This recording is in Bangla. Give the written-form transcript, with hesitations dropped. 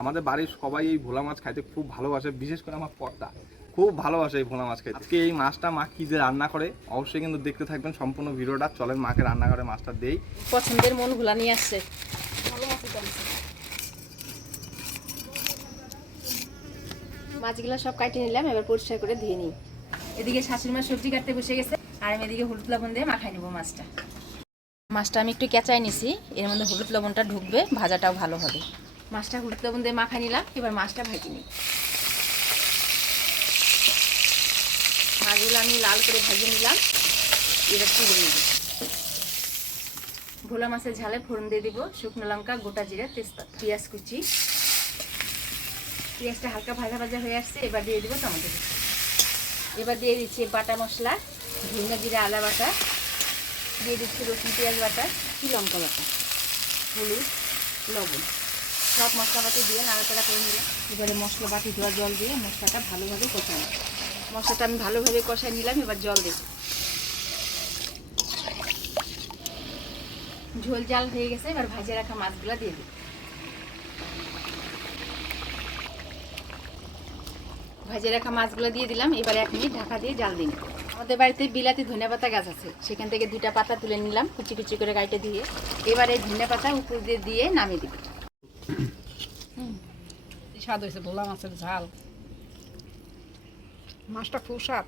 আমাদের বাড়ির সবাই এই ভোলা মাছ খাইতে খুব ভালোবাসে, বিশেষ করে আমার পর্দা খুব ভালোবাসে এই ভোলা মাছ খাইতে। আজকে এই মাছটা মা কি যে রান্না করে অবশ্যই কিন্তু দেখতে থাকবেন সম্পূর্ণ ভিডিওটা। চলেন মাকে রান্না করে মাছটা দেই। পছন্দের মন ভোলা নিয়ে আসছে। মাছগুলো সব কাটে নিলাম, এবার পরিষ্কার করে ধুয়ে নিই। এদিকে শাশুড়ি মা সবজি কাটতে বসে গেছে, আর আমি এদিকে হলুদ লবণ দিয়ে মাখাই নেবো মাছটা। মাছটা আমি একটু কেঁচাই নিছি, এর মধ্যে হলুদ লবণটা ঢুকবে, ভাজাটাও ভালো হবে। মাছটা হলুদ লবণ দিয়ে মাখাই নিলাম, এবার মাছটা ভেজে নিই। মাছগুলো আমি লাল করে ভেজে নিলাম, এবার তুলে নিব। ভোলা মাছের ঝালে ফোড়ন দিয়ে দিব শুকনো লঙ্কা, গোটা জিরা, তেজপাতা, পেঁয়াজ কুচি। পেঁয়াজটা হালকা ভাজা ভাজা হয়ে আসছে, এবার দিয়ে দিব টমেটো কুচি। এবার দিয়ে দিচ্ছি বাটা মশলা, ধনিয়া জিরা আদা বাটা, দিয়ে দিচ্ছি রসুন পেঁয়াজ বাটা, লঙ্কা বাটা, হলুদ, লবণ, সব মশলাপাতি দিয়ে নাড়াচাড়া করে নিলাম। এবারে মশলা বাটি ধোয়া জল দিয়ে মশলাটা ভালোভাবে কষাই নিলাম। মশলাটা আমি ভালোভাবে কষাই নিলাম, এবার জল দেব। ঝোল জাল হয়ে গেছে, এবার ভাজে রাখা মাছগুলো দিয়ে দিই। ভাজে রাখা মাছগুলো দিয়ে দিলাম, এবার 1 মিনিট ঢাকা দিয়ে জাল দিন। আমাদের বাড়িতে বিলাতি ধনিয়া পাতা গাছ আছে, সেখান থেকে 2টা পাতা তুলে নিলাম কুচি কুচি করে গাইটে দিয়ে। এবার এই ধনিয়া পাতা উপর দিয়ে নামিয়ে দিবি। স্বাদ হয়েছে ভোলা মাছের ঝাল, মাছটা খুব স্বাদ।